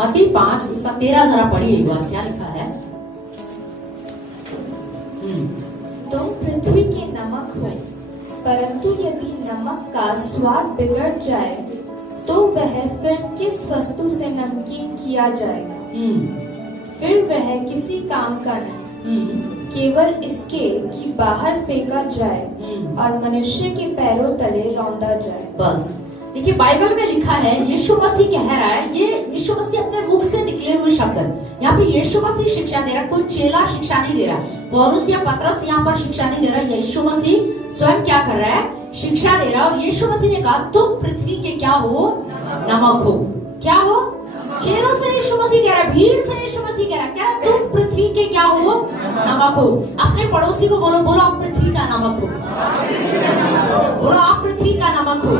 मत्ती 5 उसका 13 जरा पढ़िए एक बार, क्या लिखा है? तुम पृथ्वी के नमक हो, परंतु यदि नमक का स्वाद बिगड़ जाए तो वह फिर किस वस्तु से नमकीन किया जाएगा? फिर वह किसी काम का नहीं, केवल इसके कि बाहर फेंका जाए और मनुष्य के पैरों तले रौंदा जाए। बस देखिए, बाइबल में लिखा है, यीशु मसीह कह रहा है, ये यीशु मसीह अपने मुख से निकले हुए शब्द है। यहाँ पे यीशु मसीह शिक्षा दे रहा, कोई चेला शिक्षा नहीं दे रहा, पौलुस या पतरस यहाँ पर शिक्षा नहीं दे रहा, यीशु मसीह स्वयं क्या कर रहा है? शिक्षा दे रहा। और यीशु मसीह ने कहा तुम पृथ्वी के क्या हो? नमक हो। क्या हो? चेलों से यीशु मसीह कह रहा है, भीड़ से यीशु मसीह कह रहा है तुम पृथ्वी के क्या हो? नमक हो। अपने पड़ोसी को बोलो, बोलो आप पृथ्वी का नमक हो। बोलो आप पृथ्वी का नमक हो।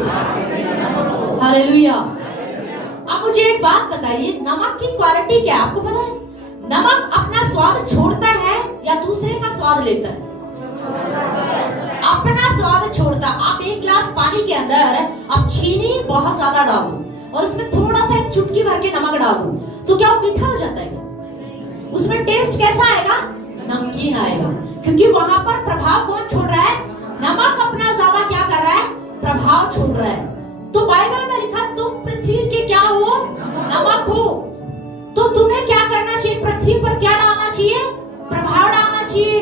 हालेलुया। अब मुझे एक बात बताइए, नमक की क्वालिटी क्या है आपको पता है? नमक अपना स्वाद छोड़ता है या दूसरे का स्वाद लेता है? अपना स्वाद छोड़ता। आप एक गिलास पानी के अंदर आप चीनी बहुत ज्यादा डाल दो और उसमें थोड़ा सा एक चुटकी भर के नमक डाल दो, तो क्या वो मीठा हो जाता है क्या? उसमें टेस्ट कैसा आएगा? नमकीन आएगा, क्योंकि वहां पर प्रभाव कौन छोड़ रहा है? नमक अपना ज्यादा क्या कर रहा है? प्रभाव छोड़ रहा है। तो बाइबल में लिखा तुम पृथ्वी के क्या हो? नमक हो। तो तुम्हें क्या करना चाहिए? पृथ्वी पर क्या डालना चाहिए? प्रभाव डालना चाहिए।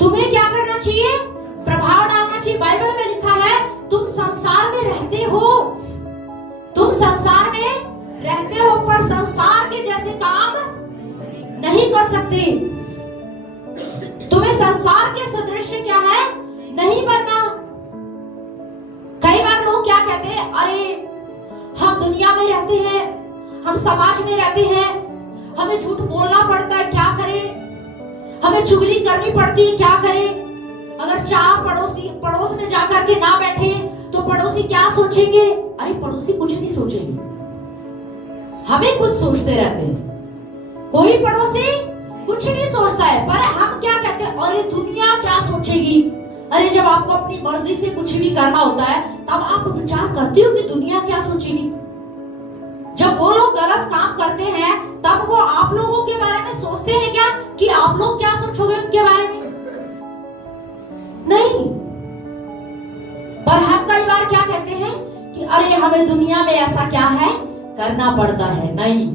तुम्हें क्या करना चाहिए? प्रभाव डालना चाहिए। बाइबल में लिखा है तुम संसार में रहते हो, तुम संसार में रहते हो, पर संसार के जैसे काम नहीं कर सकते। तुम्हें संसार के सदृश क्या है? नहीं बनना। कई बार लोग क्या कहते हैं, अरे हम दुनिया में रहते हैं, हम समाज में रहते हैं, हमें झूठ बोलना पड़ता है, क्या करें? हमें चुगली करनी पड़ती है, क्या करें? अगर चार पड़ोस में जाकर के ना बैठे तो पड़ोसी क्या सोचेंगे? अरे पड़ोसी कुछ नहीं सोचेंगे, हमें खुद सोचते रहते हैं। कोई पड़ोसी कुछ नहीं सोचता है, पर हम क्या कहते हैं? अरे दुनिया क्या सोचेगी? अरे जब आपको अपनी मर्जी से कुछ भी करना होता है तब आप विचार करते हो कि दुनिया क्या सोचेगी। जब वो लोग गलत काम करते हैं तब वो आप लोगों के बारे में सोचते हैं क्या कि आप लोग क्या सोचोगे उनके बारे में? नहीं। पर हम कई बार क्या कहते हैं कि अरे हमें दुनिया में ऐसा क्या है करना पड़ता है। नहीं,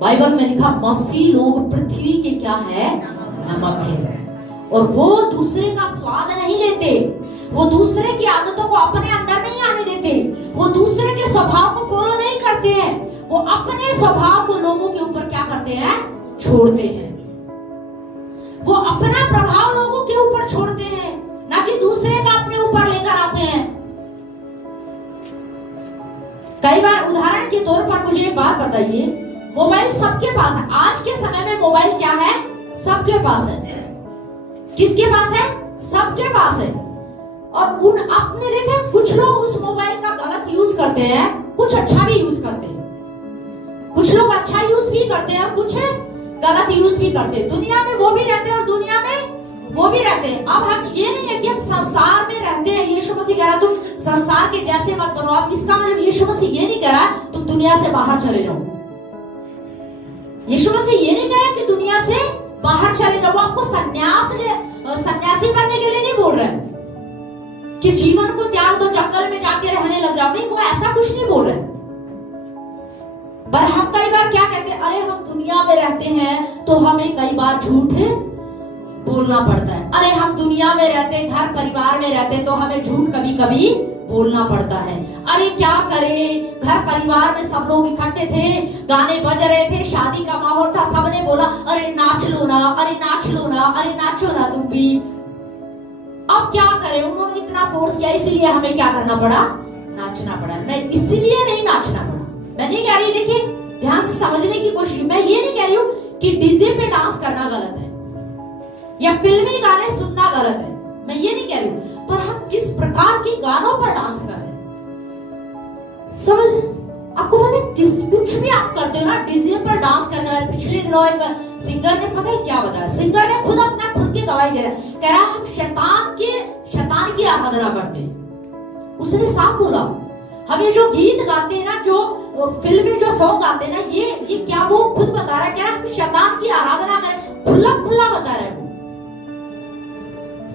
बाइबल में लिखा मसीह लोग पृथ्वी के क्या है? नमक है। और वो दूसरे का स्वाद नहीं लेते, वो दूसरे की आदतों को अपने अंदर नहीं आने देते, वो दूसरे के स्वभाव को फॉलो नहीं करते हैं, वो अपने स्वभाव को लोगों के ऊपर क्या करते हैं? छोड़ते हैं। वो अपना प्रभाव लोगों के ऊपर छोड़ते हैं, ना कि दूसरे का अपने ऊपर लेकर आते हैं। कई बार उदाहरण के तौर पर मुझे एक बात बताइए, मोबाइल सबके पास है। आज के समय में मोबाइल क्या है? सबके पास है। किसके पास है? सबके पास है। और उन अपने देखे कुछ लोग उस मोबाइल का गलत यूज करते हैं, कुछ अच्छा भी यूज करते हैं। कुछ लोग अच्छा यूज भी करते हैं, कुछ गलत यूज भी करते हैं। दुनिया में वो भी रहते हैं और दुनिया में वो भी रहते हैं। अब हम ये नहीं है कि हम संसार में रहते हैं। यीशु मसीह कह रहा तुम संसार के जैसे मत बनो। अब इसका मतलब यीशु मसीह ये नहीं कह रहा तुम दुनिया से बाहर चले जाओ। यीशु मसीह ये नहीं कह रहा कि दुनिया से बाहर चले जाओ। आपको सन्यासी बनने के लिए नहीं बोल रहे कि जीवन को त्याग दो, जंगल में जाके रहने लग जाओ। नहीं, वो ऐसा कुछ नहीं बोल रहे। पर हम कई बार क्या कहते हैं, अरे हम दुनिया में रहते हैं तो हमें कई बार झूठ बोलना पड़ता है। अरे हम दुनिया में रहते, घर परिवार में रहते तो हमें झूठ कभी कभी बोलना पड़ता है। अरे क्या करें, घर परिवार में सब लोग इकट्ठे थे, गाने बज रहे थे, शादी का माहौल था, सबने बोला अरे नाच लो ना, अरे नाच लो ना, अरे नाचो ना तुम भी। अब क्या करें, उन्होंने इतना फोर्स किया इसलिए हमें क्या करना पड़ा? नाचना पड़ा। नहीं, इसलिए नहीं नाचना पड़ा। मैं नहीं कह रही, देखिए ध्यान से समझने की कोशिश, मैं ये नहीं कह रही हूँ कि डीजे पे डांस करना गलत है या फिल्मी गाने सुनना गलत है, मैं ये नहीं कह रही हूँ। पर हम किस प्रकार के गानों पर डांस कर रहे हैं, समझ? आपको पता है कुछ भी आप करते हो ना, डीजे पर डांस करने वाले। पिछले दिनों एक सिंगर ने पता है क्या बताया? सिंगर ने खुद अपना खुद की गवाही दे रहा है, कह रहा हम शैतान की आराधना करते हैं। उसने साफ बोला, हमें जो गीत गाते हैं ना, जो फिल्में जो सॉन्ग गाते हैं ना, ये क्या वो खुद बता रहा है, क्या हम शैतान की आराधना करें, खुला खुला बता रहा है वो।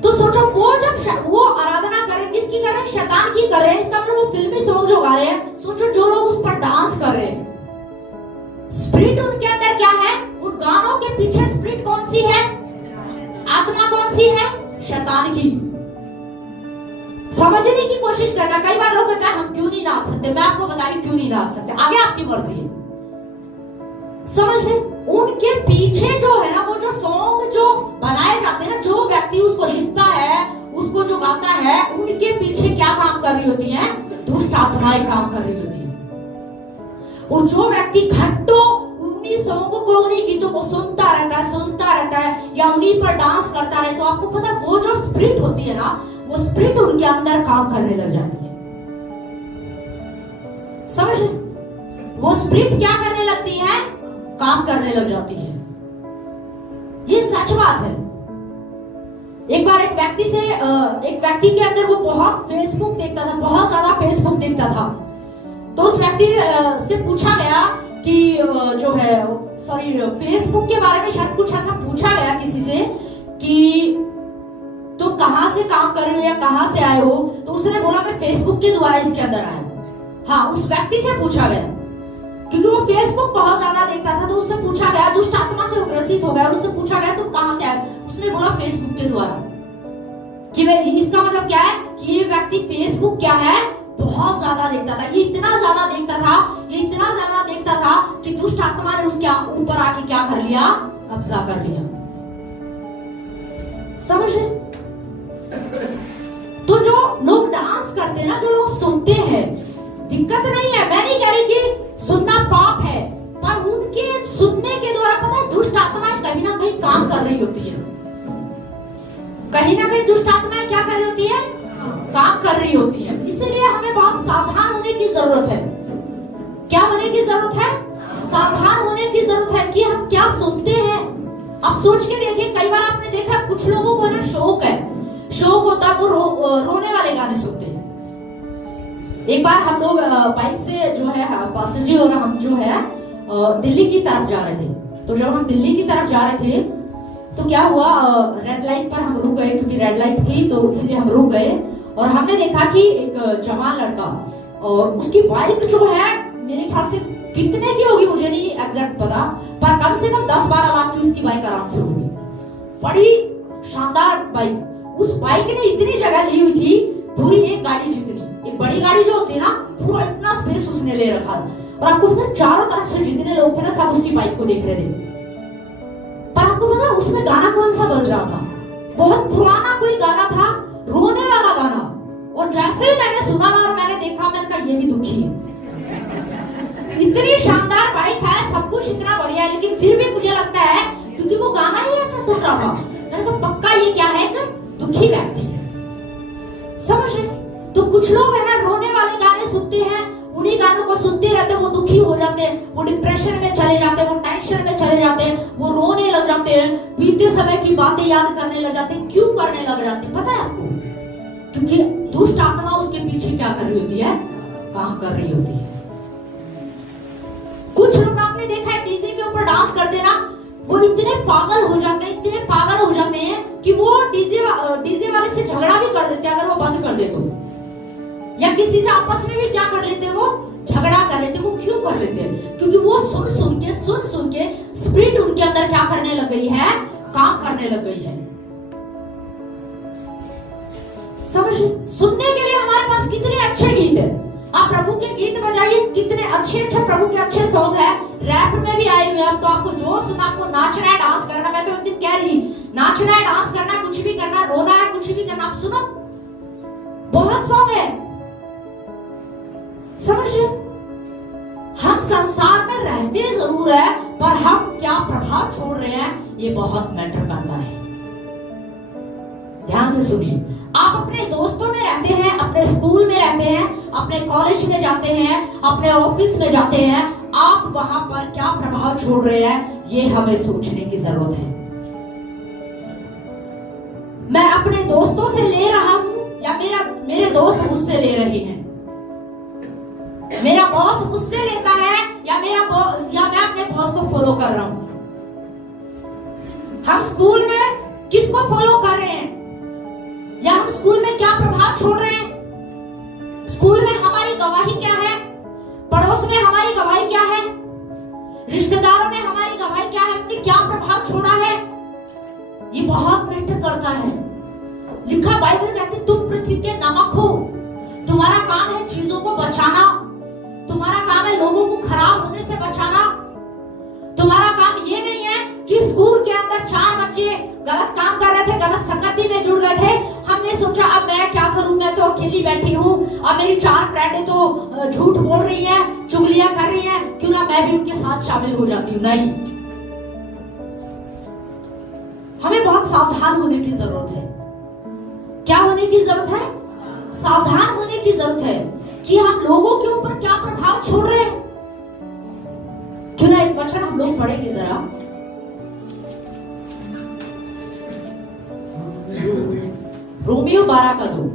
तो सोचो वो जब वो आराधना कर रहे हैं, किसकी कर रहे हैं? शैतान की कर रहे हैं। इसका मतलब वो फिल्मी सॉन्ग जो गा रहे हैं, सोचो जो लोग उस पर डांस कर रहे हैं, स्पिरिट उनके अंदर क्या है? उन गानों के पीछे स्पिरिट कौन सी है? आत्मा कौन सी है? शैतान की। समझने की कोशिश करना। कई बार लोग कहते हैं हम क्यों नहीं नाच सकते। मैं आपको बताऊं क्यों नहीं नाच सकते, आगे आपकी मर्जी है। समझ रहे? उनके पीछे जो है ना, वो जो सॉन्ग जो बनाए जाते हैं ना, जो व्यक्ति उसको लिखता है, उसको जो गाता है, उनके पीछे क्या काम कर रही होती है? दुष्ट आत्माएं काम कर रही होती है। और जो व्यक्ति घंटों उन्हीं सॉन्ग को, उन्हीं गीतों को सुनता रहता है या उन्हीं पर डांस करता रहे, तो आपको पता है वो जो स्पिरिट होती है ना, वो स्पिरिट उनके अंदर काम करने लग जाती है। समझ रहे? वो स्पिरिट क्या करने लगती है? काम करने लग जाती है। ये सच बात है। एक बार एक व्यक्ति के अंदर वो बहुत फेसबुक देखता था, बहुत ज्यादा फेसबुक देखता था। तो उस व्यक्ति से पूछा गया कि जो है फेसबुक के बारे में शायद कुछ ऐसा पूछा गया किसी से कि तो कहां से काम कर रहे हो या कहां से आए हो? तो उसने बोला मैं फेसबुक के द्वारा इसके अंदर आया हूं। हाँ, उस व्यक्ति से पूछा गया, क्योंकि वो फेसबुक बहुत ज्यादा देखता था। तो उससे पूछा गया, दुष्ट आत्मा से वो ग्रसित हो गया, उससे पूछा गया तुम कहां से आए? उसने बोला फेसबुक के द्वारा। कि इसका मतलब क्या है कि ये व्यक्ति फेसबुक क्या है? बहुत ज्यादा देखता था। ये इतना ज्यादा देखता था कि दुष्ट आत्मा ने उसके ऊपर आके क्या कर लिया? कब्जा कर लिया। समझ रहे? तो जो लोग डांस करते हैं ना, जो लोग सुनते हैं, दिक्कत नहीं है। मैं नहीं कह रही कि सुनना पाप है, पर उनके सुनने के द्वारा पता है दुष्ट आत्माएं कहीं ना कहीं काम कर रही होती है। कहीं ना कहीं दुष्ट आत्माएं क्या कर रही होती है? काम कर रही होती है। इसलिए हमें बहुत सावधान होने की जरूरत है। क्या होने की जरूरत है? सावधान होने की जरूरत है कि हम क्या सुनते हैं। आप सोच के देखिए, कई बार आपने देखा कुछ लोगों को ना शौक होता है, वो रोने वाले गाने सुनते हैं। एक बार हम लोग बाइक से जो है पास्टर जी और हम जो है दिल्ली की तरफ जा रहे थे। तो जब हम दिल्ली की तरफ जा रहे थे तो क्या हुआ, रेड लाइट पर हम रुक गए, क्योंकि रेड लाइट थी तो इसलिए हम रुक गए। और हमने देखा कि एक जवान लड़का, और उसकी बाइक जो है मेरे ख्याल से कितने की होगी मुझे नहीं एग्जैक्ट पता, पर कम से कम 10-12 लाख की उसकी बाइक आराम से होगी। बड़ी शानदार बाइक। उस बाइक ने इतनी जगह ली हुई थी, पूरी एक गाड़ी जितनी। एक बड़ी गाड़ी जो होती है ना, पूरा इतना स्पेस उसने ले रखा था। और आपको पता, चारों तरफ से जितने लोग थे ना, सब उसकी बाइक को देख रहे थे। पर आपको पता उसमें गाना कौन सा बज रहा था? बहुत पुराना कोई गाना था, रोने वाला गाना। और जैसे ही मैंने सुना ना और मैंने देखा, मैंने कहा ये भी दुखी है। इतनी शानदार बाइक है, सब कुछ इतना बढ़िया है, लेकिन फिर भी मुझे लगता है क्योंकि वो गाना ही ऐसा सुन रहा था, मैंने कहा पक्का ये क्या है? एक दुखी व्यक्ति है। समझ रहे? तो कुछ लोग है ना, रोने वाले गाने सुनते हैं, उन्हीं गानों को सुनते रहते, वो दुखी हो जाते हैं, वो डिप्रेशन में चले जाते हैं, वो टेंशन में चले जाते हैं, वो रोने लग जाते हैं, बीते समय की बातें याद करने लग जाते हैं। क्यों करने लग जाते हैं पता है आपको? क्योंकि दुष्ट आत्मा उसके पीछे क्या कर रही होती है? काम कर रही होती है। कुछ लोग आपने देखा है डीजे के ऊपर डांस करते ना, वो इतने पागल हो जाते हैं कि वो डीजे वाले से झगड़ा भी कर देते हैं अगर वो बंद कर दे तो, या किसी से आपस में भी क्या कर लेते हैं? वो झगड़ा कर लेते हैं। वो क्यों कर लेते हैं? क्योंकि वो सुन के स्पिरिट उनके अंदर क्या करने लग गई है? काम करने लग गई है। समझ? सुनने के लिए हमारे पास कितने अच्छे गीत है। आप प्रभु के गीत बजाइए, कितने अच्छे प्रभु के अच्छे सॉन्ग है, रैप में भी आए हुए हैं। तो आपको जो सुना, आपको नाचना है, डांस करना, मैं तो एक दिन कह रही, नाचना है, डांस करना है, कुछ भी करना है, रोना है, कुछ भी करना, आप सुनो, बहुत सॉन्ग है। समझ रहे? हम संसार में रहते जरूर है, पर हम क्या प्रभाव छोड़ रहे हैं, ये बहुत मैटर करता है। ध्यान से सुनिए। आप अपने दोस्तों में रहते हैं, अपने स्कूल में रहते हैं, अपने कॉलेज में जाते हैं, अपने ऑफिस में जाते हैं, आप वहां पर क्या प्रभाव छोड़ रहे हैं, ये हमें सोचने की जरूरत है। मैं अपने दोस्तों से ले रहा हूं या मेरे दोस्त मुझसे ले रहे हैं? मेरा बॉस मुझसे लेता है या मैं अपने बॉस को फॉलो कर रहा हूं? हम स्कूल में किसको फॉलो कर रहे हैं, या हम स्कूल में क्या प्रभाव छोड़ रहे हैं? स्कूल में हमारी गवाही क्या है, पड़ोस में हमारी गवाही क्या है, रिश्तेदारों में हमारी गवाही क्या है, हमने क्या प्रभाव छोड़ा है? ये बहुत मैटर करता है। लिखा बाइबल कहती है तुम पृथ्वी के नमक हो। तुम्हारा काम है चीजों को बचाना, तुम्हारा काम है लोगों को खराब होने से बचाना। तुम्हारा काम ये नहीं है कि स्कूल के अंदर 4 बच्चे गलत काम कर रहे थे, गलत संगति में जुड़ गए थे, हमने सोचा अब मैं क्या करूं, मैं तो अकेली बैठी हूं, अब मेरी 4 फ्रेंडें तो झूठ बोल रही हैं, चुगलियां कर रही हैं, क्यों ना मैं भी उनके साथ शामिल हो जाती हूं। नहीं, हमें बहुत सावधान होने की जरूरत है। क्या होने की जरूरत है? सावधान होने की जरूरत है कि हम लोगों के ऊपर क्या प्रभाव छोड़ रहे हैं। क्यों ना एक वचन हम लोग पढ़ेंगे जरा, रोमियो 12:2।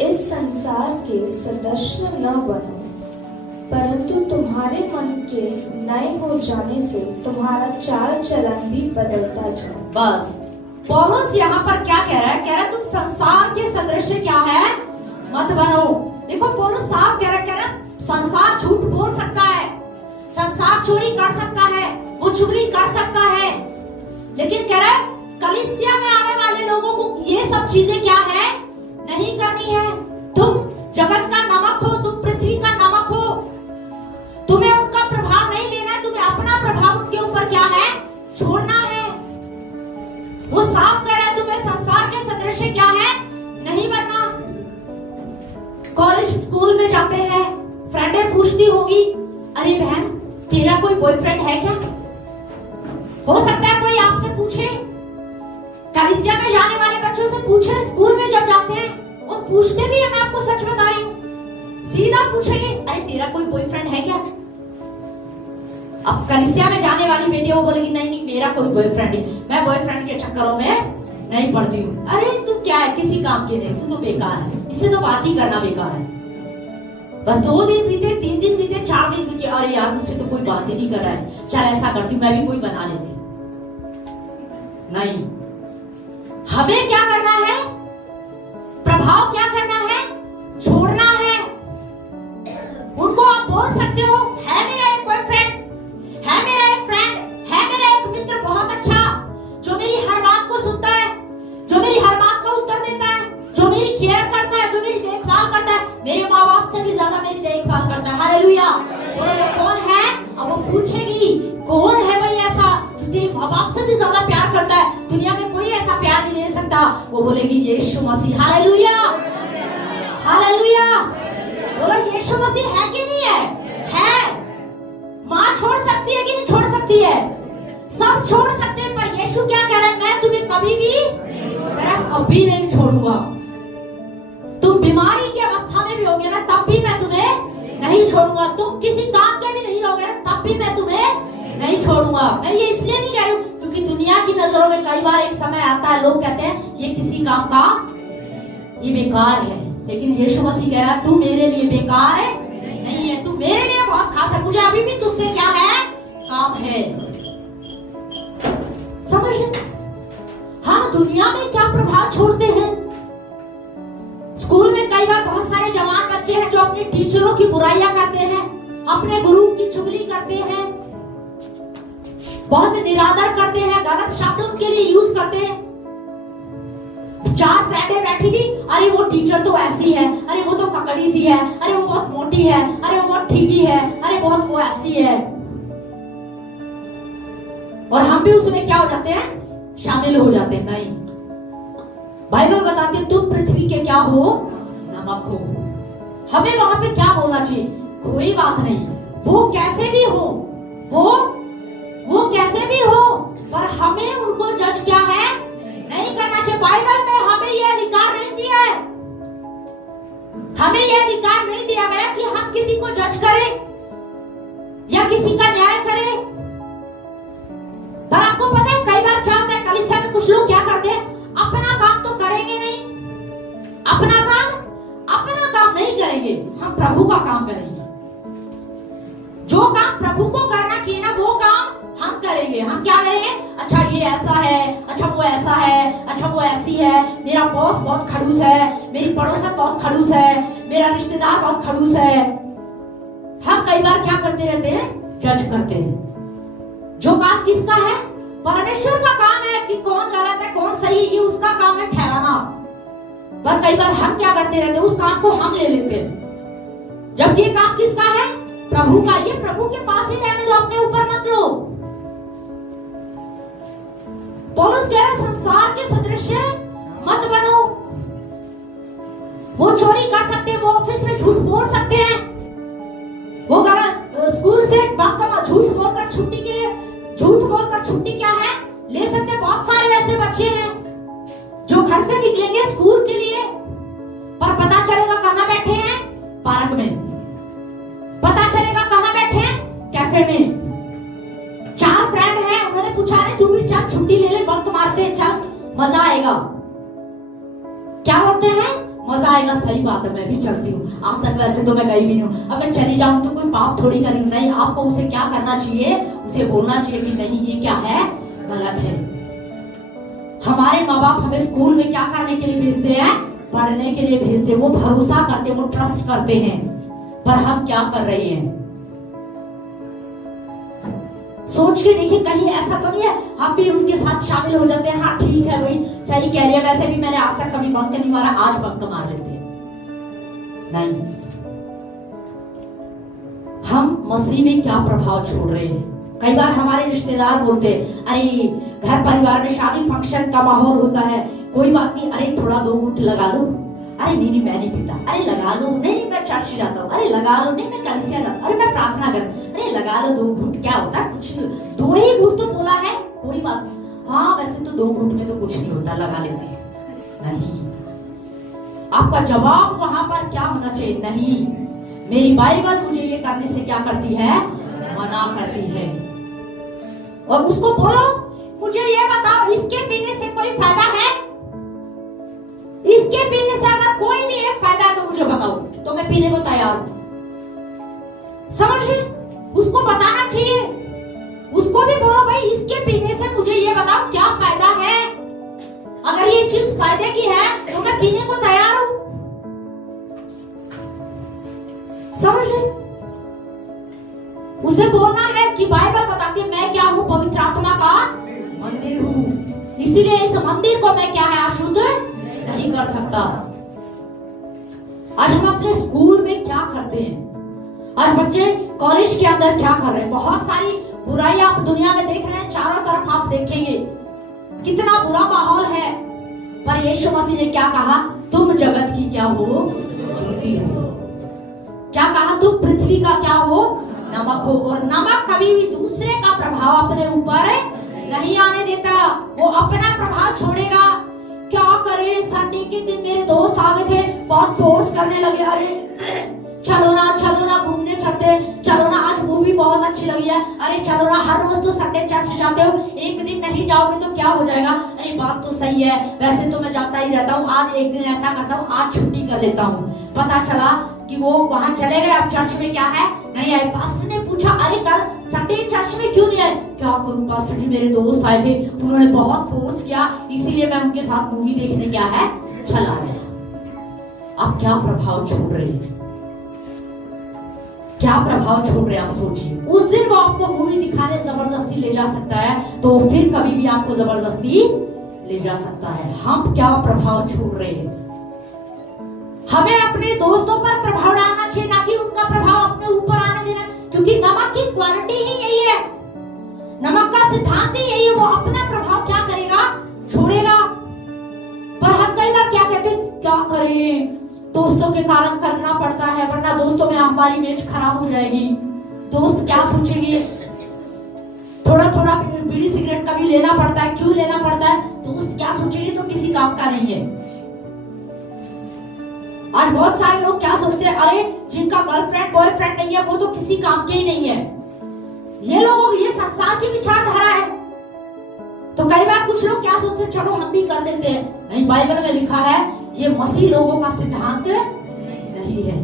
इस संसार के सदस्य न बनो, परंतु तुम्हारे मन के नए हो जाने से तुम्हारा चाल चलन भी बदलता जाए। बस पौलुस यहाँ पर क्या कह रहा है? कह रहा है तुम संसार के सदृश क्या है मत बनो। देखो पौलुस साफ कह रहा है संसार झूठ बोल सकता है, संसार चोरी कर सकता है, वो चुगली कर सकता है, लेकिन कह रहा है कलीसिया में आने वाले लोगों को ये सब चीजें क्या है नहीं करनी है। तुम जगत का नमक हो, तुम पृथ्वी का नमक हो, तुम्हें उनका प्रभाव नहीं लेना है, तुम्हें अपना प्रभाव उनके ऊपर क्या है छोड़ना है। वो साफ कह रहा है तुम्हें संसार के सदृश क्या है नहीं बनना। कॉलेज स्कूल में जाते हैं, फ्रेंडें पूछती होगी अरे बहन तेरा कोई बॉयफ्रेंड है क्या? हो सकता है कोई आपसे पूछे, कलीसिया में जाने वाले बच्चों से पूछे, स्कूल में जब जाते हैं वो पूछते भी है, मैं आपको सच बता रही हूँ, सीधा पूछेंगे अरे तेरा कोई बॉयफ्रेंड है क्या? अब कलीसिया में जाने वाली बेटी वो बोलेगी नहीं नहीं मेरा कोई बॉयफ्रेंड है, मैं बॉयफ्रेंड के चक्करों में नहीं पड़ती हूँ। अरे तू क्या है, किसी काम की नहीं, तू तो बेकार है, इससे तो बात ही करना बेकार है। बस 2 दिन बीते, 3 दिन बीते, 4 दिन बीते, अरे यार मुझसे तो कोई बात ही नहीं कर रहा है, चल ऐसा करती हूँ मैं भी कोई बना लेती। नहीं, हमें क्या करना है? प्रभाव क्या करना है? छोड़ना है। उनको आप बोल सकते हो है मेरा एक बॉयफ्रेंड, है मेरा एक फ्रेंड, है मेरा एक मित्र बहुत अच्छा, जो मेरी हर बात को सुनता है, जो मेरी हर बात का उत्तर देता है, जो मेरी केयर करता है, जो मेरी देखभाल करता है, मेरे माँ बाप से भी ज्यादा मेरी देखभाल करता है। हालेलुया। बोले वो कौन है? अब वो पूछेगी कौन है भाई ऐसा जो तेरे माँ बाप से भी ज्यादा प्यार करता है, दुनिया में कोई ऐसा प्यार नहीं दे सकता। वो बोलेगी यीशु मसीह। Hallelujah, hallelujah. बोलो यीशु मसीह है कि नहीं है? है। माँ छोड़ सकती है कि नहीं छोड़ सकती है? सब छोड़ सकते हैं, पर यीशु क्या कह रहा है? मैं तुम्हें कभी भी कभी नहीं छोड़ूंगा। तुम बीमारी की अवस्था में भी होगे ना तब भी मैं तुम्हें नहीं छोड़ूंगा। तुम किसी काम के भी नहीं रहोगे ना तब भी मैं तुम्हें नहीं छोड़ूंगा। मैं ये इसलिए नहीं कह रही हूँ क्योंकि दुनिया की नजरों में कई बार एक समय आता है लोग कहते हैं ये किसी काम का ये बेकार है, लेकिन यीशु मसीह कह रहा है तू मेरे लिए बेकार है नहीं है, तू मेरे लिए बहुत खास है, मुझे अभी भी तुझसे क्या है काम है। समझ हम दुनिया में क्या प्रभाव छोड़ते हैं। स्कूल में कई बार बहुत सारे जवान बच्चे हैं जो अपने टीचरों की बुराइयां करते हैं, अपने गुरु की चुगली करते हैं, बहुत निरादर करते हैं, गलत शब्द उनके लिए यूज करते हैं। 4 फ्रेंडें बैठी थी, अरे वो टीचर तो ऐसी है, अरे वो तो ककड़ी सी है, अरे वो बहुत मोटी है, अरे वो बहुत ठीगी है, अरे बहुत वो ऐसी है, और हम भी उसमें क्या हो जाते हैं शामिल हो जाते हैं। नहीं, बाइबल बताते हैं तुम पृथ्वी के क्या हो नमक हो। हमें वहां पे क्या बोलना चाहिए? कोई बात नहीं, वो कैसे भी हो, वो कैसे भी हो, पर हमें उनको जज क्या है नहीं करना चाहिए। बाइबल में हमें यह अधिकार नहीं दिया है, हमें यह अधिकार नहीं दिया गया कि हम किसी को जज करें या किसी का न्याय करें। पर आपको पता है कई बार क्या होता है कलीसिया में कुछ लोग क्या करते हैं, अपना काम तो करेंगे नहीं, हम प्रभु का काम करेंगे। जो काम प्रभु को करना चाहिए ना वो काम हम करेंगे। हम क्या करेंगे? अच्छा ये ऐसा है, अच्छा वो ऐसा है, अच्छा वो ऐसी है, मेरा बॉस बहुत खड़ूस है, मेरी पड़ोसन बहुत खड़ूस है, मेरा रिश्तेदार बहुत खड़ूस है। हम कई बार क्या करते रहते हैं? जज करते हैं। जो काम किसका है? परमेश्वर का काम है कि कौन गलत है कौन सही है, ये उसका काम है ठहराना। पर कई बार हम क्या करते रहते हैं? उस काम को हम ले लेते हैं, जबकि ये काम किसका है? प्रभु का। ये प्रभु के पास ही रहने दो, अपने ऊपर मत लो। पौलुस कह रहा है संसार के सदृश्य मत बनो। वो चोरी कर सकते हैं, वो ऑफिस में झूठ बोल सकते हैं, वो स्कूल से झूठ बोलकर छुट्टी के लिए झूठ बोलकर छुट्टी क्या है ले सकते हैं। बहुत सारे ऐसे बच्चे हैं जो घर से निकलेंगे स्कूल के लिए, पर पता चलेगा कहां बैठे हैं? पार्क में। पता चलेगा कहां बैठे हैं? कैफे में। 4 फ्रेंड हैं, उन्होंने पूछा अरे तू भी चल छुट्टी ले ले, बंक मारते हैं, चल मजा आएगा। क्या बोलते हैं? मजा आएगा। सही बात है, मैं भी चलती हूँ। आज तक वैसे तो मैं गई भी नहीं हूँ, अब मैं चली जाऊंगी तो कोई पाप थोड़ी करी। नहीं, आपको उसे क्या करना चाहिए? उसे बोलना चाहिए कि नहीं ये क्या है? गलत है। हमारे माँ बाप हमें स्कूल में क्या करने के लिए भेजते हैं? पढ़ने के लिए भेजते हैं। वो भरोसा करते हैं, वो ट्रस्ट करते हैं, पर हम क्या कर रहे हैं? सोच के देखिए, कहीं ऐसा तो नहीं है हम भी उनके साथ शामिल हो जाते हैं? हाँ ठीक है भाई, सही कह रही है, वैसे भी मैंने आज तक कभी बंक नहीं मारा, आज बंक मार लेते हैं। नहीं, हम मसीह में क्या प्रभाव छोड़ रहे हैं? कई बार हमारे रिश्तेदार बोलते हैं अरे घर परिवार में शादी फंक्शन का माहौल होता है, कोई बात नहीं, अरे थोड़ा 2 घूंट लगा लो। अरे नहीं मैं नहीं पीता। अरे लगा लो। नहीं मैं चर्च जाता हूँ। अरे लगा लो। नहीं मैं कलीसिया जाता हूँ। अरे मैं प्रार्थना कर। अरे लगा लो 2 घूंट, क्या होता है? कुछ नहीं, 2 ही घूंट तो बोला है, कोई बात। हाँ वैसे तो 2 घूंट में तो कुछ नहीं होता, लगा लेते हैं। नहीं, आपका जवाब वहां पर क्या होना चाहिए? नहीं, मेरी बाइबल मुझे ये करने से क्या करती है? मना करती है। और उसको बोलो मुझे ये बताओ, इसके पीने से कोई फायदा है? इसके पीने से अगर कोई भी एक फायदा है तो मुझे बताओ, तो मैं पीने को तैयार हूं। समझिए, उसको बताना चाहिए। उसको भी बोलो भाई इसके पीने से मुझे ये बताओ क्या फायदा है। अगर ये चीज फायदे की है तो मैं पीने को तैयार हूं। समझिए, उसे बोलना है कि बाइबल बताती है मैं क्या हूं? पवित्र आत्मा का मंदिर हूं, इसीलिए इस मंदिर को मैं क्या है? अशुद्ध नहीं कर सकता। आज हम अपने स्कूल में क्या करते हैं? आज बच्चे कॉलेज के अंदर क्या कर रहे हैं? बहुत सारी बुराई आप दुनिया में देख रहे हैं, चारों तरफ आप देखेंगे कितना बुरा माहौल है। पर यीशु मसीह ने क्या कहा? तुम जगत की क्या हो? ज्योति हो। क्या कहा? तुम पृथ्वी का क्या हो? नमक हो। और नमक कभी भी दूसरे का प्रभाव अपने ऊपर नहीं आने देता, वो अपना प्रभाव छोड़ेगा। क्या करे, संडे के दिन मेरे दोस्त आ गए थे, बहुत फोर्स करने लगे, अरे चलो ना घूमने चलते, चलो ना आज मूवी बहुत अच्छी लगी है, अरे चलो ना, हर रोज तो संडे चर्च जाते हो, एक दिन नहीं जाओगे तो क्या हो जाएगा? अरे बात तो सही है, वैसे तो मैं जाता ही रहता हूँ, आज एक दिन ऐसा करता हूँ, आज छुट्टी कर लेता हूँ। पता चला कि वो वहां चले गए, अब चर्च में क्या है? नहीं आए। पास्टर ने पूछा अरे कल संडे चर्च में क्यों नहीं आए? क्या करूं पास्टर जी, मेरे दोस्त आए थे, उन्होंने बहुत फोर्स किया, इसीलिए मैं उनके साथ मूवी देखने क्या है चला गया। आप क्या प्रभाव छोड़ रहे हैं? क्या प्रभाव छोड़ रहे हैं आप सोचिए। उस दिन वो आपको मूवी दिखाने जबरदस्ती ले जा सकता है, तो फिर कभी भी आपको जबरदस्ती ले जा सकता है। हम क्या प्रभाव छोड़ रहे हैं? हमें अपने दोस्तों पर प्रभाव डालना चाहिए, ना कि उनका प्रभाव अपने ऊपर आने देना, क्योंकि नमक की क्वालिटी ही यही है, नमक का सिद्धांत ही यही है, वो अपना प्रभाव क्या करेगा? छोड़ेगा। पर हम कई बार क्या कहते हैं, क्या करें, दोस्तों के कारण करना पड़ता है, वरना दोस्तों में हमारी इमेज खराब हो जाएगी, दोस्त क्या सोचेंगे। थोड़ा थोड़ा बीड़ी सिगरेट का भी लेना पड़ता है, क्यों लेना पड़ता है? दोस्त क्या सोचेंगे, तो किसी काम का नहीं है। आज बहुत सारे लोग क्या सोचते हैं, अरे जिनका गर्लफ्रेंड बॉयफ्रेंड नहीं है वो तो किसी काम के ही नहीं है। ये लोगों ये संसार की विचारधारा है। तो कई बार कुछ लोग क्या सोचते हैं, चलो हम भी कर लेते हैं। नहीं, बाइबल में लिखा है ये मसीह लोगों का सिद्धांत नहीं है।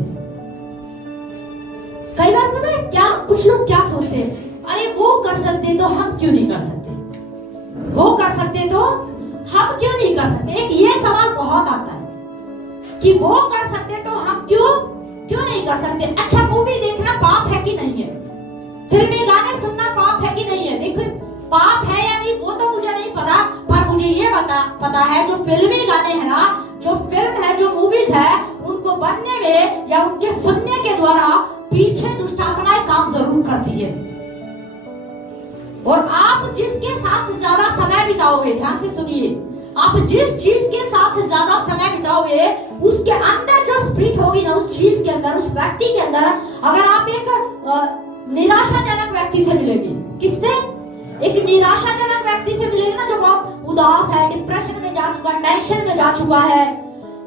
कई बार पता है क्या, कुछ लोग क्या सोचते हैं, अरे वो कर सकते तो हम क्यों नहीं कर सकते, वो कर सकते तो हम क्यों नहीं कर सकते। एक ये सवाल बहुत आता है कि वो कर सकते तो हम क्यों नहीं कर सकते। अच्छा, मूवी देखना पाप है कि नहीं है, फिल्मी गाने सुनना पाप है कि नहीं है। देखो पाप है या नहीं वो तो मुझे नहीं पता, पर मुझे ये पता है जो फिल्मी गाने हैं ना, जो फिल्म है, जो मूवीज है, उनको बनने में या उनके सुनने के द्वारा पीछे दुष्ट आत्माएं काम जरूर करती है। और आप जिसके साथ ज्यादा समय बिताओगे, ध्यान से सुनिए, आप जिस चीज के साथ ज्यादा समय बिताओगे उसके अंदर जो स्पिरिट होगी ना, उस चीज के अंदर, उस व्यक्ति के अंदर, अगर आप एक निराशाजनक व्यक्ति से मिलेंगे, किससे, एक निराशाजनक व्यक्ति से मिलेंगे ना, जो बहुत उदास है, डिप्रेशन में जा चुका, टेंशन में जा चुका है,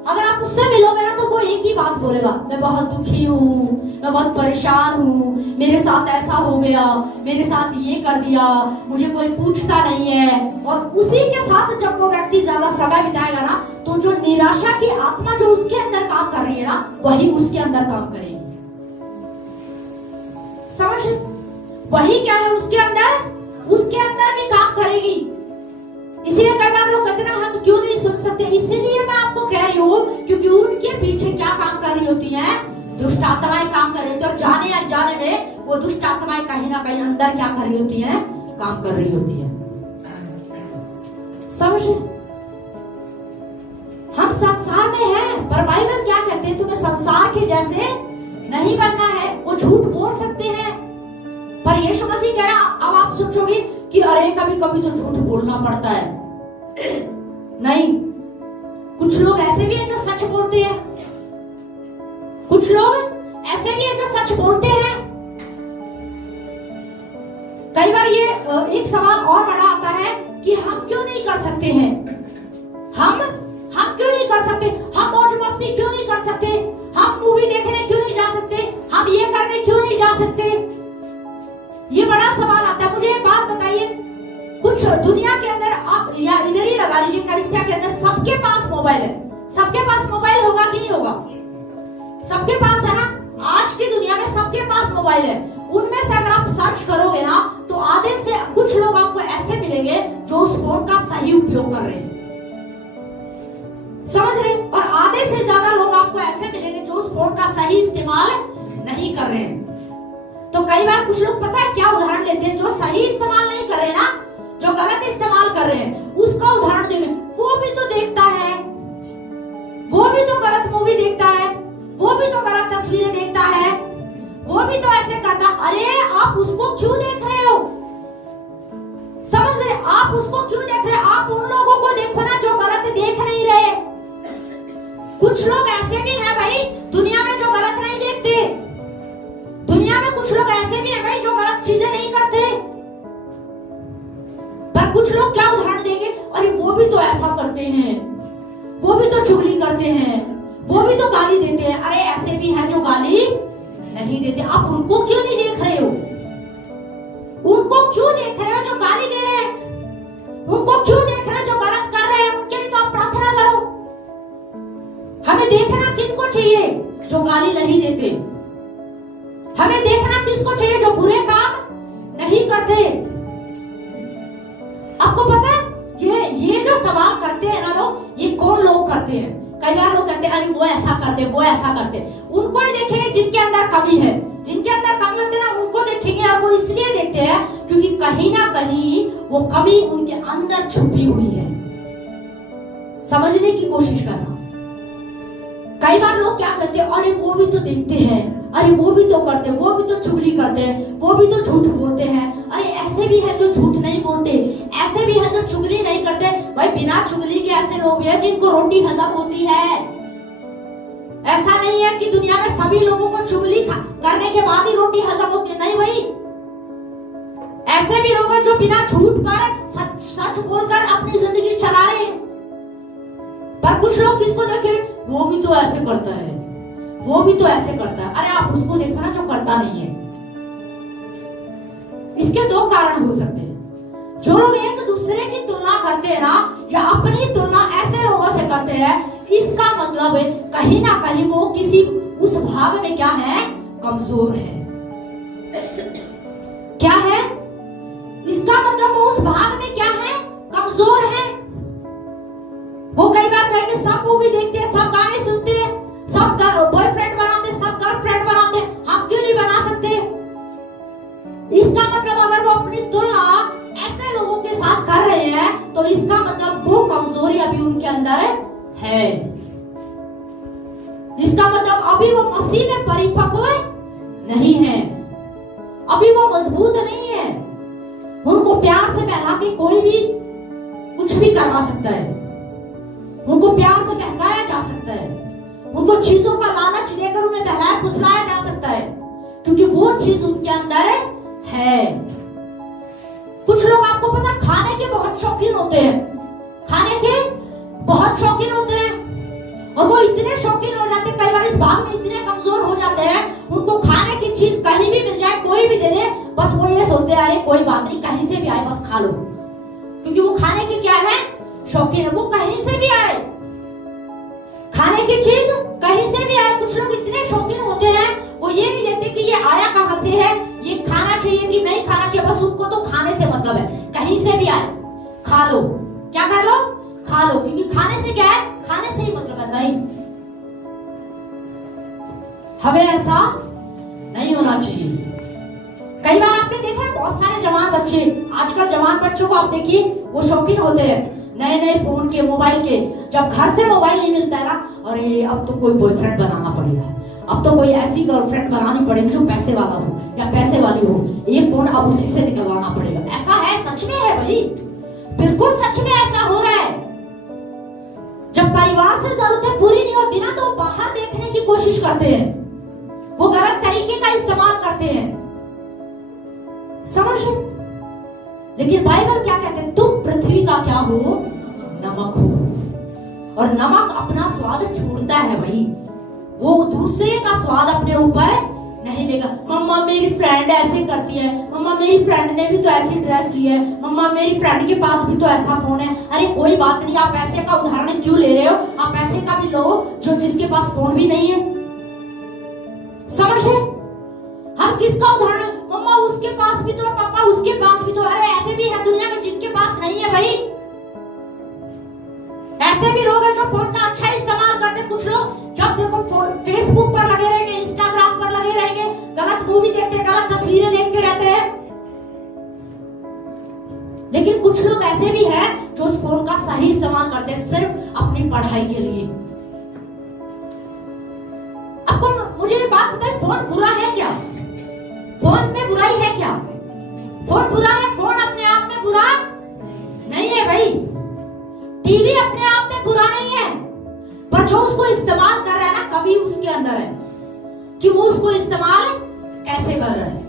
अगर आप उससे मिलोगे ना तो वो एक ही बात बोलेगा, मैं बहुत दुखी हूँ, मैं बहुत परेशान हूँ, मेरे साथ ऐसा हो गया, मेरे साथ ये कर दिया, मुझे कोई पूछता नहीं है। और उसी के साथ जब वो व्यक्ति ज्यादा समय बिताएगा ना, तो जो निराशा की आत्मा जो उसके अंदर काम कर रही है ना, वही उसके अंदर काम करेगी। समझ, वही क्या है उसके अंदर भी काम करेगी। इसीलिए कई बार लोग कहते हैं ना, हम क्यों नहीं सुन सकते, इसीलिए मैं आपको कह रही हूँ, क्योंकि उनके पीछे क्या काम कर रही होती हैं, दुष्ट आत्माएं काम कर रही होती है। और जाने अनजाने में वो दुष्ट आत्माएं कहीं ना कहीं अंदर क्या कर रही होती हैं, काम कर रही होती है। समझ, हम संसार में हैं, पर बाइबल क्या कहते हैं, तुम्हें संसार के जैसे नहीं बनना है। वो झूठ बोल सकते हैं, पर यीशु मसीह कह रहा, अब आप सोचोगे कि अरे कभी कभी तो झूठ बोलना पड़ता है। नहीं, कुछ लोग ऐसे भी हैं जो सच बोलते हैं, कुछ लोग ऐसे भी हैं जो सच बोलते हैं। कई बार ये एक सवाल और बड़ा आता है कि हम क्यों नहीं कर सकते हैं, हम क्यों नहीं कर सकते, हम मौज मस्ती क्यों नहीं कर सकते, हम मूवी देखने क्यों नहीं जा सकते, हम ये करने क्यों नहीं जा सकते। ये बड़ा सवाल आता है। मुझे एक बात बताइए, कुछ दुनिया के अंदर आप या इधर ही लगा लीजिए, कलीसिया के अंदर सबके पास मोबाइल है, सबके पास मोबाइल होगा कि नहीं होगा, सबके पास है ना। आज की दुनिया में सबके पास मोबाइल है। उनमें से अगर आप सर्च करोगे ना, तो आधे से कुछ लोग आपको ऐसे मिलेंगे जो उस फोन का सही उपयोग कर रहे हैं, समझ रहे, और आधे से ज्यादा लोग आपको ऐसे मिलेंगे जो उस फोन का सही इस्तेमाल नहीं कर रहे हैं। तो कई बार कुछ लोग पता है क्या उदाहरण लेते हैं, जो सही इस्तेमाल नहीं कर रहे ना, जो गलत इस्तेमाल कर रहे हैं, उसका उदाहरण देंगे। वो भी तो देखता है, वो भी तो गलत मूवी देखता है, वो भी तो गलत तस्वीरें देखता है, वो भी तो ऐसे करता। अरे आप उसको क्यों देख रहे हो, समझ रहे, आप उसको क्यों देख रहे, आप उन लोगों को देखो ना जो गलत देख नहीं रहे। कुछ लोग ऐसे भी हैं भाई दुनिया में जो गलत नहीं देखते, दुनिया में कुछ लोग ऐसे भी हैं भाई जो गलत चीजें नहीं करते, पर कुछ लोग क्या उदाहरण देंगे, अरे वो भी तो ऐसा करते हैं, वो भी तो चुगली करते हैं, वो भी तो गाली देते हैं। अरे ऐसे भी हैं जो गाली नहीं देते, आप उनको क्यों नहीं देख रहे हो, उनको क्यों देख रहे हो जो गाली दे रहे हैं, उनको क्यों देख रहे हो जो गलत कर रहे हैं, उनके लिए तो आप प्रार्थना करो। हमें देखना किनको चाहिए, जो गाली नहीं देते, हमें देखना किसको चाहिए, जो बुरे काम नहीं करते। आपको पता है ये जो सवाल करते हैं ना लोग, ये कौन लोग करते हैं। कई बार लोग कहते हैं अरे वो ऐसा करते, वो ऐसा करते, उनको ही देखेंगे जिनके अंदर कमी है, जिनके अंदर कमी होती है ना उनको देखेंगे। और वो इसलिए देखते हैं क्योंकि कहीं ना कहीं वो कमी उनके अंदर छुपी हुई है। समझने की कोशिश करना। कई बार लोग क्या कहते हैं, अरे वो भी तो देखते हैं, अरे वो भी तो करते हैं, वो भी तो चुगली करते हैं, वो भी तो झूठ बोलते हैं। अरे ऐसे भी है जो झूठ नहीं बोलते, ऐसे भी है जो चुगली नहीं करते। भाई बिना चुगली के ऐसे लोग हैं जिनको रोटी हजम होती है। ऐसा नहीं है कि दुनिया में सभी लोगों को चुगली करने के बाद ही रोटी हजम होती है, नहीं भाई। ऐसे भी लोग हैं जो बिना झूठ पर सच बोलकर अपनी जिंदगी चला रहे हैं। पर कुछ लोग किसको देखे, वो भी तो ऐसे करता है, वो भी तो ऐसे करता है। अरे आप उसको देखो ना जो करता नहीं है। इसके दो कारण हो सकते हैं। जो लोग एक दूसरे की तुलना करते हैं ना, या अपनी तुलना ऐसे लोगों से करते हैं, इसका मतलब है कहीं ना कहीं वो किसी उस भाग में क्या है, कमजोर है। क्या है? इसका मतलब वो उस भाग में क्या है? कमजोर है। वो कई बार कहेंगे सब मूवी देखते हैं, सब गाने सुनते हैं, सब बॉयफ्रेंड बनाते, सब गर्लफ्रेंड बनाते, हम क्यों नहीं बना सकते? इसका मतलब अगर वो अपनी तुलना ऐसे लोगों के साथ कर रहे हैं तो इसका मतलब वो कमजोरी अभी उनके अंदर है। इसका मतलब अभी वो मसीह में परिपक्व नहीं है, अभी वो मजबूत नहीं है। उनको प्यार से बहला के कोई भी कुछ भी करवा सकता है, उनको प्यार से बहकाया जा सकता है, उनको चीजों का लालच देकर उन्हें बहलाया फुसलाया जा सकता है, क्योंकि वो चीज उनके अंदर है। कुछ लोग आपको पता खाने के बहुत शौकीन होते हैं, खाने के बहुत शौकीन होते हैं, और वो इतने शौकीन हो जाते हैं, कई बार इस भाग में इतने कमजोर हो जाते हैं, उनको खाने की चीज कहीं भी मिल जाए, कोई भी दे दे, बस वो ये सोचते हैं अरे कोई बात नहीं, कहीं से भी आए बस खा लो, क्योंकि वो खाने की क्या है? शौकीन है। वो कहीं से भी आए, खाने की चीज कहीं से भी आए। कुछ लोग इतने शौकीन होते हैं, वो ये नहीं देखते कि ये आया कहां से है, ये खाना चाहिए कि नहीं खाना चाहिए, बस उनको तो खाने से मतलब है, कहीं से भी आए खा लो, क्या कर लो? खा लो, क्योंकि खाने से क्या है? खाने से ही मतलब है। नहीं, हमें ऐसा नहीं होना चाहिए। कई बार आपने देखा है बहुत सारे जवान बच्चे, आजकल जवान बच्चों को आप देखिए, वो शौकीन होते हैं नए नए फोन के, मोबाइल के। जब घर से मोबाइल नहीं मिलता है ना, अरे अब तो कोई बॉयफ्रेंड बनाना पड़ेगा, अब तो कोई ऐसी गर्लफ्रेंड बनानी पड़ेगी जो पैसे वाला हो या पैसे वाली हो, एक फोन अब उसी से निकलवाना पड़ेगा। ऐसा है, सच में है भाई, बिल्कुल सच में ऐसा हो रहा है। जब परिवार से जरूरतें पूरी नहीं होती ना, तो बाहर देखने की कोशिश करते हैं, वो गलत तरीके का इस्तेमाल करते हैं, समझ? लेकिन बाइबल क्या कहते हैं? तुम पृथ्वी का क्या हो? नमक हो। और नमक अपना स्वाद छोड़ता है भाई, वो दूसरे का स्वाद अपने ऊपर नहीं देगा। मम्मा मेरी फ्रेंड ऐसे करती है, मम्मा मेरी फ्रेंड ने भी तो ऐसी ड्रेस ली है, मम्मा मेरी फ्रेंड के पास भी तो ऐसा फोन है। अरे कोई बात नहीं, आप पैसे का उदाहरण क्यों ले रहे हो? आप पैसे का भी लो जो जिसके पास फोन भी नहीं है, समझे? हम किसका उदाहरण? मम्मा उसके पास भी तो, पापा उसके पास भी तो। अरे ऐसे भी है दुनिया में जिनके पास नहीं है भाई, ऐसे भी लोग हैं जो फोन का अच्छा इस्तेमाल करते। कुछ लोग जब देखो फेसबुक पर लगे रहेंगे, इंस्टाग्राम पर लगे रहेंगे, गलत मूवी देखते, गलत तस्वीरें देखते रहते हैं। लेकिन कुछ लोग ऐसे भी हैं जो उस फोन का सही इस्तेमाल करते हैं, सिर्फ अपनी पढ़ाई के लिए। आपको मुझे ये बात बताइए, फोन बुरा है क्या? फोन में बुराई है क्या? फोन बुरा है? फोन अपने आप में बुरा नहीं है भाई, टीवी अपने आप में बुरा नहीं है, पर जो उसको इस्तेमाल कर रहा है ना, कभी उसके अंदर है कि वो उसको इस्तेमाल कैसे कर रहा है।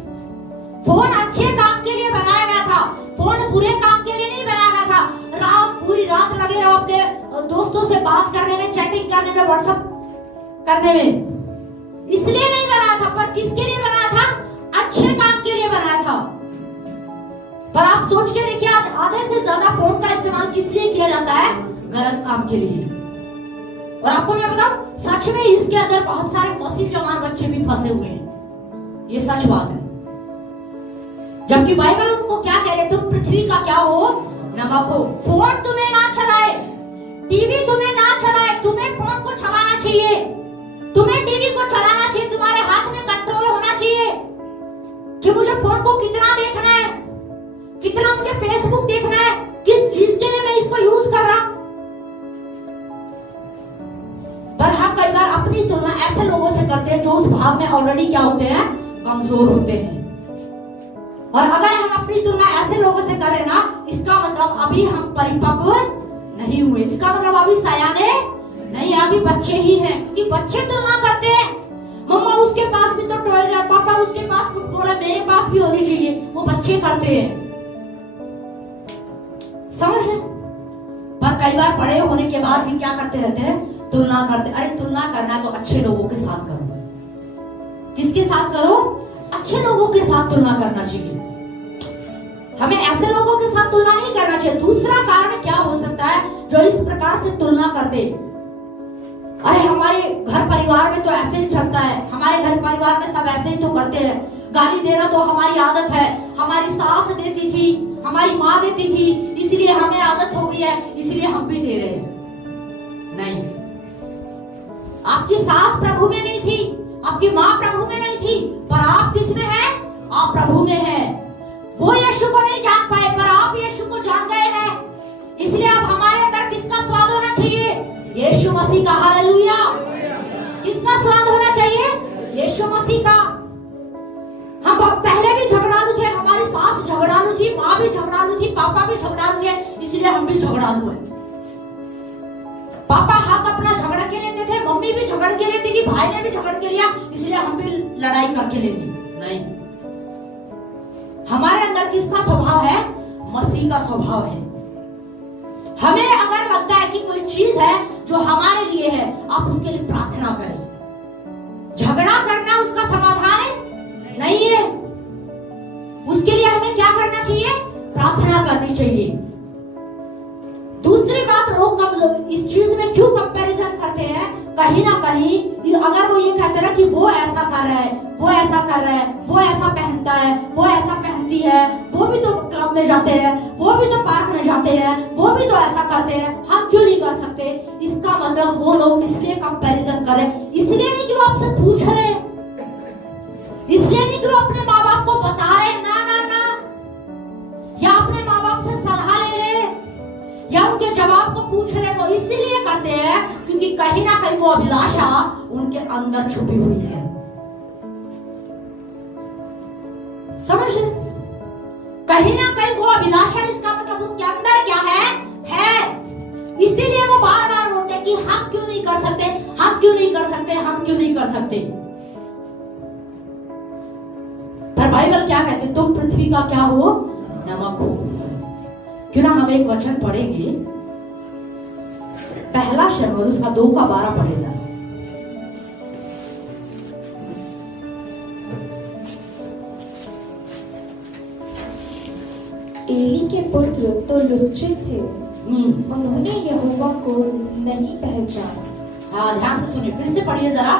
फोन अच्छे काम के लिए बनाया गया था, फोन बुरे काम के लिए नहीं बनाया गया था। पूरी रात लगे रहो अपने दोस्तों से बात करने में, चैटिंग करने में, व्हाट्सएप करने में, इसलिए नहीं बनाया था। पर किसके लिए बनाया था? अच्छे काम के लिए बनाया था। पर आप सोच के देखिए, आज आधे से ज्यादा फोन का इस्तेमाल किस लिए किया जाता है? गलत काम के लिए। और आपको मैं बताऊं, सच में इसके अंदर बहुत सारे मसीह जवान बच्चे भी फंसे हुए हैं, ये सच बात है। जबकि बाइबल उनको क्या कह रहे? तुम पृथ्वी का क्या हो? नमक हो। फोन तुम्हें ना चलाए, टीवी तुम्हें ना चलाए, तुम्हें फोन को चलाना चाहिए, तुम्हें टीवी को चलाना चाहिए, तुम्हारे हाथ में कंट्रोल होना चाहिए कि मुझे फोन को कितना देखना है, कितना मुझे फेसबुक देखना है, किस चीज के लिए मैं इसको यूज कर रहा। पर हम कई बार अपनी तुलना ऐसे लोगों से करते हैं जो उस भाग में ऑलरेडी क्या होते हैं? कमजोर होते हैं। और अगर हम अपनी तुलना ऐसे लोगों से करें ना, इसका मतलब अभी हम परिपक्व नहीं हुए, इसका मतलब अभी सयाने नहीं, अभी बच्चे ही हैं। क्योंकि बच्चे तुलना करते हैं, मम्मा उसके पास भी तो टॉय है, पापा उसके पास फुटबॉल है, मेरे पास भी होनी चाहिए, वो बच्चे करते हैं, समझ? पर कई बार बड़े होने के बाद भी क्या करते रहते हैं? तुलना करते। अरे तुलना करना तो अच्छे लोगों के साथ करो। किसके साथ करो? अच्छे लोगों के साथ तुलना करना चाहिए। हमें ऐसे लोगों के साथ तुलना नहीं करना चाहिए। दूसरा कारण क्या हो सकता है जो इस प्रकार से तुलना करते? अरे हमारे घर परिवार में तो ऐसे ही चलता है, हमारे घर परिवार में सब ऐसे ही तो करते हैं, गाली देना तो हमारी आदत है, हमारी सास देती थी, हमारी माँ देती थी, इसलिए हमें आदत हो गई है, इसलिए हम भी दे रहे हैं। नहीं, आपकी सास प्रभु में नहीं थी, आपकी माँ प्रभु में नहीं थी, पर आप किस में हैं? आप प्रभु में हैं। वो यीशु को नहीं जान पाए, पर आप यीशु को जान गए हैं, इसलिए अब हमारे अंदर किसका स्वाद होना चाहिए? यीशु मसीह का। हालेलुया। किसका स्वाद होना चाहिए? यीशु मसीह का। हम पहले भी झगड़ालू थे, हमारी सास झगड़ालू थी, माँ भी झगड़ालू थी, पापा भी झगड़ालू थे, इसलिए हम भी झगड़ालू हैं। पापा हक अपना झगड़ के लेते थे, मम्मी भी झगड़ के लेती थी, भाई ने भी झगड़ के लिया, इसलिए हम भी लड़ाई करके लेंगे। नहीं, हमारे अंदर किसका स्वभाव है? मसीह का स्वभाव है। हमें अगर लगता है कि कोई चीज है जो हमारे लिए है, आप उसके लिए प्रार्थना करें। झगड़ा करना उसका समाधान है? नहीं है। उसके लिए हमें क्या करना चाहिए? प्रार्थना करनी चाहिए। दूसरी बात, लोग इस चीज में क्यों कंपैरिजन करते हैं? कहीं ना कहीं अगर वो ये कहते हैं कि वो ऐसा कर रहा है, वो ऐसा कर रहा है, वो ऐसा पहनता है, वो ऐसा पहनती है, वो भी तो क्लब में जाते हैं, वो भी तो पार्क में जाते हैं, वो भी तो ऐसा करते हैं, हम क्यों नहीं कर सकते? इसका मतलब वो लोग इसलिए कंपैरिजन कर रहे हैं, इसलिए नहीं कि वो आपसे पूछ रहे हैं, इसलिए नहीं कि वो अपने माँ बाप को बता रहे हैं, ना ना ना, या अपने माँ बाप से सलाह ले रहे हैं, या उनके जवाब को पूछ रहे हैं, और इसीलिए करते हैं क्योंकि कहीं ना कहीं वो अभिलाषा उनके अंदर छुपी हुई है। समझ रहे? कहीं ना कहीं वो अभिलाषा, इसका मतलब उनके अंदर क्या है। इसीलिए वो बार बार बोलते हैं कि हम क्यों नहीं कर सकते, हम क्यों नहीं कर सकते, हम क्यों नहीं कर सकते। पर बाइबल क्या कहते? तुम पृथ्वी का क्या हो? नमक हो। क्यों ना हम एक वचन पढ़ेंगे, पहला शमूएल उसका 2:12 पढ़े जाए। एली के पुत्र तो लुच्चे थे, उन्होंने यहोवा को नहीं पहचाना। हाँ, ध्यान से सुनिए, फिर से पढ़िए जरा।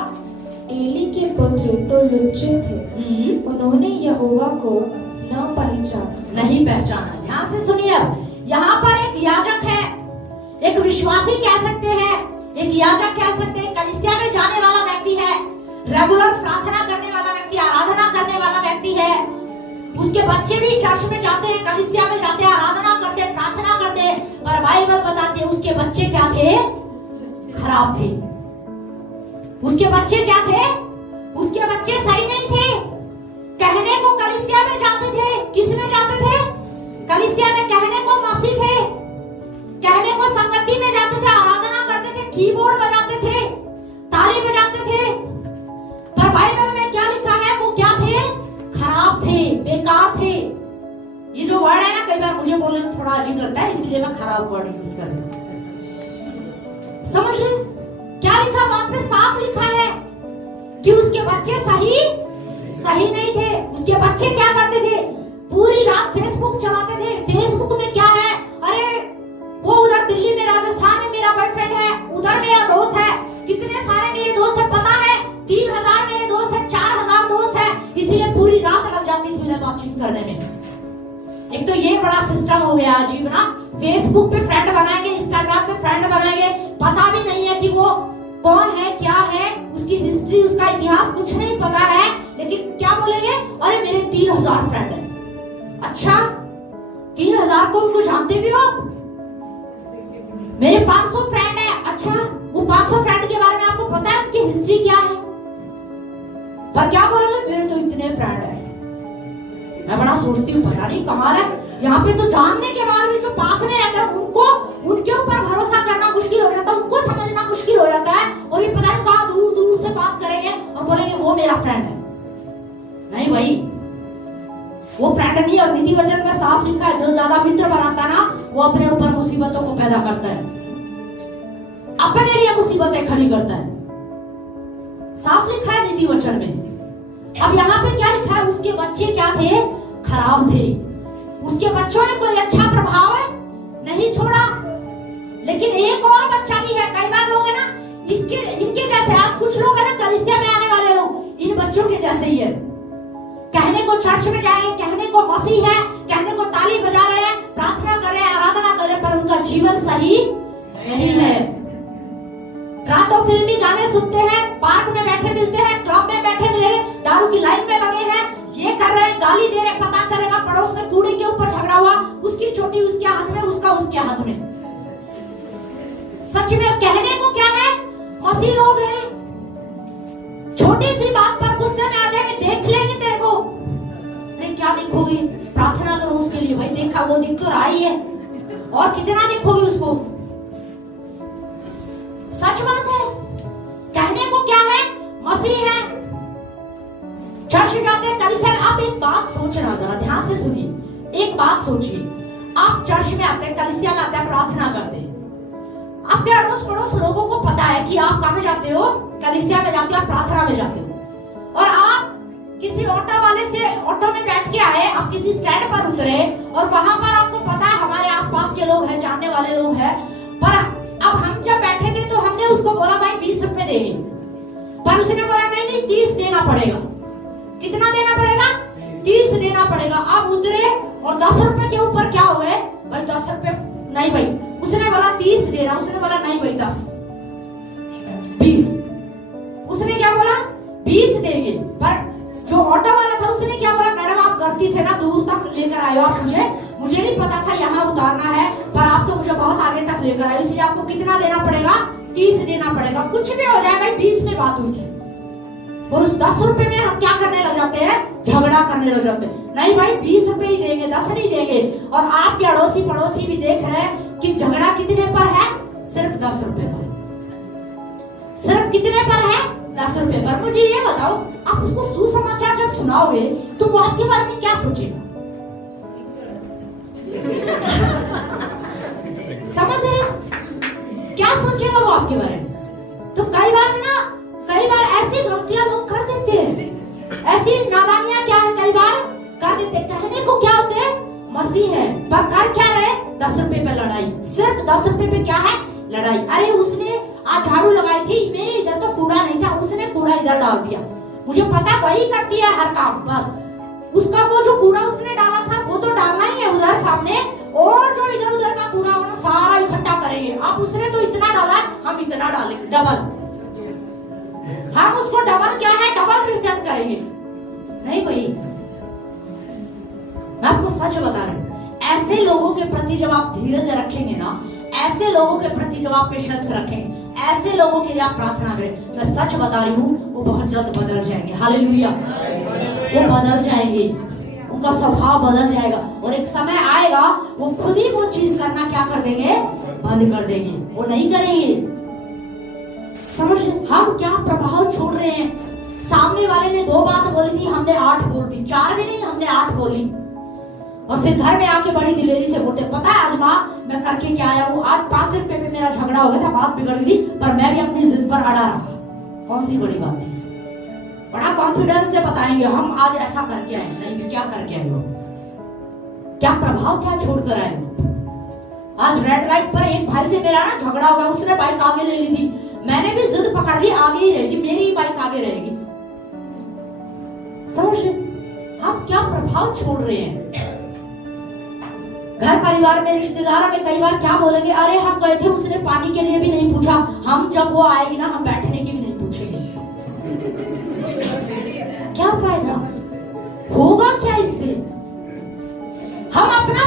एली के पुत्र तो लुच्चे थे, उन्होंने यहोवा को न पहचाना। नहीं पहचाना। ध्यान से सुनिए, अब यहाँ पर एक याजक है, एक विश्वासी कह सकते हैं, एक याजक कह सकते हैं, कलीसिया में जाने वाला व्यक्ति है, रेगुलर प्रार्थना करने वाला व्यक्ति, आराधना करने वाला व्यक्ति है, उसके बच्चे भी चर्च में जाते हैं, कलीसिया में जाते हैं, आराधना करते हैं, प्रार्थना करते हैं, पर बाइबल बताती है उसके बच्चे क्या थे? खराब थे। उसके बच्चे क्या थे? उसके बच्चे सही नहीं थे। कहने को कलीसिया में जाते थे, किस में जाते थे? कलीसिया में कहने को मसीह थे, कहने को संगति में जाते थे, आराधना करते थे, कीबोर्ड बजाते थे, ताली बजाते थे, पर बाइबल में क्या लिखा है? वो क्या थे? खराब थे, बेकार थे। ये जो वर्ड है ना, कई बार मुझे बोलने में थोड़ा अजीब लगता है, इसलिए मैं खराब वर्ड यूज कर रही हूँ। समझ रहे? क्या लिखा? वहां पे साफ लिखा है कि उसके बच्चे सही नहीं थे। उसके बच्चे क्या करते थे? पूरी रात फेसबुक चलाते थे। फेसबुक में क्या है? अरे वो उधर दिल्ली में, राजस्थान में मेरा बॉयफ्रेंड है, उधर मेरा दोस्त है, कितने सारे मेरे दोस्त है, पता है 3000 मेरे दोस्त है, 4000 दोस्त है, इसीलिए पूरी रात लग जाती थी उन्हें बातचीत करने में। एक तो ये बड़ा सिस्टम हो गया अजीब ना, फेसबुक पे फ्रेंड बनाएंगे, इंस्टाग्राम पे फ्रेंड बनाएंगे, पता भी नहीं है कि वो कौन है, क्या है, उसकी हिस्ट्री, उसका इतिहास कुछ नहीं पता है, लेकिन क्या बोलेंगे? अरे मेरे 3000 फ्रेंड है। अच्छा, 3000 को उनको जानते भी हो? मेरे 500 फ्रेंड है। अच्छा, वो 500 फ्रेंड के बारे में आपको पता है उनकी हिस्ट्री क्या है? पर क्या बोलोगे? मेरे तो इतने फ्रेंड है। मैं बड़ा सोचती हूँ, पता नहीं कमाल है, यहाँ पे तो जानने के बाद भी जो पास में रहता है उनको, उनके ऊपर भरोसा करना मुश्किल हो जाता है, उनको समझना मुश्किल हो जाता है, और ये पता नहीं कहाँ दूर दूर से बात करेंगे और बोलेंगे वो मेरा फ्रेंड है। नहीं भाई, वो फ्रेंड नहीं है। और नीति वचन में साफ लिखा है, जो ज्यादा मित्र बनाता है ना, वो अपने ऊपर मुसीबतों को पैदा करता है, अपने लिए मुसीबतें खड़ी करता है। साफ लिखा है नीति वचन में। अब यहाँ पे क्या लिखा है? उसके बच्चे क्या थे? खराब थे। उसके बच्चों ने कोई अच्छा प्रभाव नहीं छोड़ा। लेकिन एक और बच्चा भी है, कई बार लोग है ना इनके जैसे, आज कुछ लोग है ना कलीसिया में आने वाले लोग, इन बच्चों के जैसे ही है। कहने को चर्च में जाएंगे, कहने को मसीह है, कहने को ताली बजा रहे हैं, प्रार्थना कर रहे हैं, आराधना कर रहे हैं, पर उनका जीवन सही नहीं है। रातों फिल्मी गाने सुनते हैं, पार्क में बैठे मिलते हैं, क्लब में बैठे मिले, दारू की लाइन में लगे हैं, ये कर रहे हैं, गाली दे रहे हैं, पता चलेगा पड़ोस में कूड़े के ऊपर झगड़ा हुआ, उसकी चोटी उसके हाथ में, उसका उसके हाथ में। सच में कहने को क्या है, मसीह लोग हैं, छोटी सी बात पर गुस्से में आ जाएंगे, देख लेंगे तेरे को। नहीं क्या देखोगी, प्रार्थना करो उसके लिए, भाई देखा वो दिख तो रहा ही है, और कितना देखोगी उसको। सच बात है, कहने को क्या है, मसीह है, चर्च जाते हैं, कलीसिया। आप एक बात सोचना, जरा ध्यान से सुनिए, एक बात सोचिए, आप चर्च में आते हैं, कलीसिया में आते हैं, प्रार्थना करते हैं, आपके अड़ोस पड़ोस लोगों को पता है कि आप कहाँ जाते हो, कलीसिया में जाते हो, आप प्रार्थना में जाते हो, और आप किसी ऑटो वाले से ऑटो में बैठ के आए, आप किसी स्टैंड पर उतरे, और वहां पर आपको पता है हमारे आसपास के लोग हैं, जानने वाले लोग हैं, पर अब हम जब बैठे थे तो हमने उसको बोला भाई 20 रुपए देंगे, पर उसने बोला नहीं 30 देना पड़ेगा। कितना देना पड़ेगा? 30 देना पड़ेगा। आप उतरे और 10 रुपए के ऊपर क्या हो गए भाई, 10 रुपए नहीं भाई, उसने बोला 30 देना, उसने बोला नहीं भाई 10 20, उसने क्या बोला 20 देंगे। पर जो ऑटो वाला था उसने क्या बोला, मैडम आप गलती से ना दूर तक लेकर आए हो, आप मुझे नहीं पता था यहाँ उतारना है, पर आप तो मुझे बहुत आगे तक लेकर आए, इसलिए आपको कितना देना पड़ेगा, 30 देना पड़ेगा। कुछ भी हो जाए भाई, 20 में बात हुई थी, और उस 10 रुपए में हम क्या करने लग जाते हैं, झगड़ा करने लग जाते हैं। नहीं भाई 20 रुपए ही देंगे, 10 नहीं देंगे। और आपके अड़ोसी पड़ोसी भी देख रहे हैं कि झगड़ा कितने पर है, सिर्फ 10 रुपए पर। सिर्फ कितने पर है, 10 रुपए पर। मुझे ये बताओ, आप उसको सुसमाचार जब सुनाओगे तो वो आपके बारे में क्या सोचेगा? समझ रहे, क्या सोचेगा वो आपके बारे में? तो कई बार ऐसी गलतियां लोग कर देते हैं, ऐसी नादानियां क्या है कई बार कर देते। कहने को क्या होते हैं, मसीह है, पर कर क्या रहे, 10 रुपए पे लड़ाई, सिर्फ 10 रुपए पे क्या है, लड़ाई। अरे उसने आज झाड़ू लगाई थी, मेरे इधर तो कूड़ा नहीं था, उसने कूड़ा इधर डाल दिया, मुझे पता वही करती है हर काम, बस उसका वो जो कूड़ा उसने डाला था वो तो डालना ही है उधर सामने, और जो इधर उधर का कूड़ा होगा सारा इकट्ठा करेंगे। अब उसने तो इतना डाला, हम इतना डालेंगे, डबल, हम उसको डबल क्या है, डबल रिटर्न करेंगे। नहीं भाई, मैं आपको सच बता रही हूँ, ऐसे लोगों के प्रति जब आप धीरज रखेंगे ना, ऐसे लोगों के प्रति जब आप पेशेंस रखेंगे, ऐसे लोगों के लिए आप प्रार्थना करें, मैं सच बता रही हूँ, वो बहुत जल्द बदल जाएंगे। हालेलुया, वो बदल जाएंगे, उनका स्वभाव बदल जाएगा, और एक समय आएगा वो खुद ही वो चीज करना क्या कर देंगे, बंद कर देंगे, वो नहीं करेंगे। समझ, हम क्या प्रभाव छोड़ रहे हैं। सामने वाले ने 2 बात बोली थी, हमने 8 बोल दी, 4 भी नहीं, हमने 8 बोली, और फिर घर में आके बड़ी दिलेरी से बोलते, पता है आज माँ मैं करके क्या आया हूँ, आज 5 रुपए पे मेरा झगड़ा हो गया था, बात बिगड़ गई, पर मैं भी अपनी जिद पर अड़ा रहा। कौन सी बड़ी बात थी, बड़ा कॉन्फिडेंस से बताएंगे हम आज ऐसा करके आए, नहीं क्या करके आए हो, क्या प्रभाव क्या छोड़ कर आए हो। आज रेड लाइट पर एक भाई से मेरा ना झगड़ा हुआ, उसने बाइक आगे ले ली थी, मैंने भी जिद पकड़ ली, आगे ही रहेगी, मेरी ही बाइक आगे रहेगी। समझ, हम क्या प्रभाव छोड़ रहे हैं। घर परिवार में, रिश्तेदारों में कई बार क्या बोलेंगे, अरे हम गए थे, उसने पानी के लिए भी नहीं पूछा, हम जब वो आएगी ना हम बैठने की भी नहीं पूछेंगे। क्या फायदा होगा क्या इससे? हम अपना